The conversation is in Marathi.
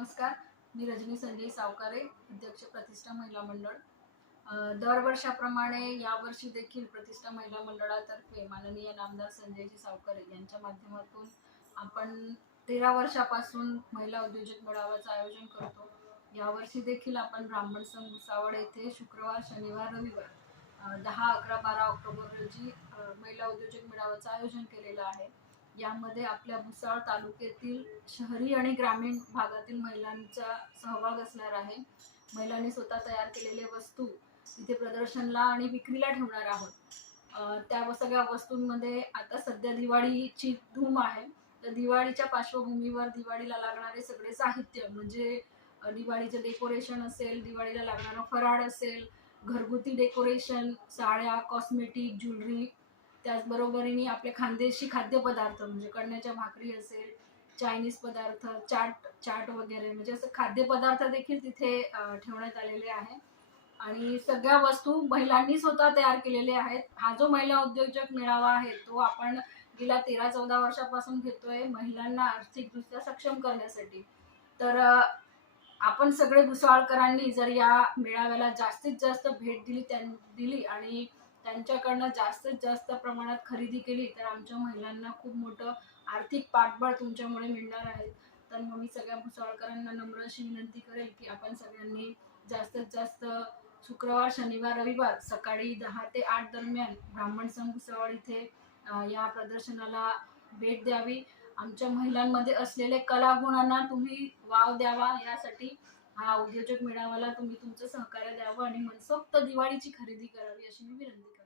नमस्कार, मी रजनी संजय सावकारे, अध्यक्ष प्रतिष्ठा महिला मंडळ। दरवर्षाप्रमाणे यावर्षी देखील प्रतिष्ठा महिला मंडळातर्फे माननीय नामदार संजयजी सावकारे यांच्या माध्यमातून आपण 13 वर्षापासून महिला उद्योजक मेळाव्याचं आयोजन करतो। यावर्षी देखील आपण ब्राह्मण संघ भुसावळ येथे शुक्रवार, शनिवार, रविवार 10, 11, 12 ऑक्टोबर रोजी महिला उद्योजक मेळाव्याचं आयोजन केलेलं आहे। यामध्ये आपल्या भुसावळ तालुक्यातील शहरी आणि ग्रामीण भागातील महिलांचा सहभाग असणार आहे। महिलांनी स्वतः तयार केलेले वस्तू इथे प्रदर्शनला आणि विक्रीला ठेवणार आहोत। त्या सगळ्या वस्तूंमध्ये आता सध्या दिवाळीची धूम आहे, तर दिवाळीच्या पार्श्वभूमीवर दिवाळीला लागणारे सगळे साहित्य म्हणजे दिवाळीचं डेकोरेशन असेल, दिवाळीला लागणारा फराळ असेल, घरगुती डेकोरेशन, साड्या, कॉस्मेटिक, ज्वेलरी, त्याचबरोबरीने आपले खानदेशी खाद्यपदार्थ म्हणजे कणण्याच्या भाकरी असेल, चायनीज पदार्थ, चाट वगैरे म्हणजे असं खाद्यपदार्थ देखील तिथे ठेवण्यात आलेले आहे। आणि सगळ्या वस्तू महिलांनी स्वतः तयार केलेले आहेत। हा जो महिला उद्योजक मेळावा आहे तो आपण गेल्या 13-14 वर्षापासून घेतोय महिलांना आर्थिकदृष्ट्या सक्षम करण्यासाठी। तर आपण सगळे भुसावळकरांनी जर या मेळाव्याला जास्तीत जास्त भेट दिली आणि त्यांच्याकडनं जास्तीत जास्त प्रमाणात खरेदी केली तर आमच्या महिलांना खूप मोठं आर्थिक पाठबळ तुमच्यामुळे मिळणार आहे। तर मग मी सगळ्या भुसावळकरांना नम्र अशी विनंती करेल की आपण सगळ्यांनी जास्तीत जास्त शुक्रवार, शनिवार, रविवार सकाळी 10 ते 8 दरम्यान ब्राह्मण संघ भुसावळ इथे या प्रदर्शनाला भेट द्यावी। आमच्या महिलांमध्ये असलेले कलागुणांना तुम्ही वाव द्यावा, यासाठी हा उद्योजक मेळाव्याला तुम्ही तुमचं सहकार्य द्यावं आणि मनसोक्त दिवाळीची खरेदी करावी अशी मी विनंती करते।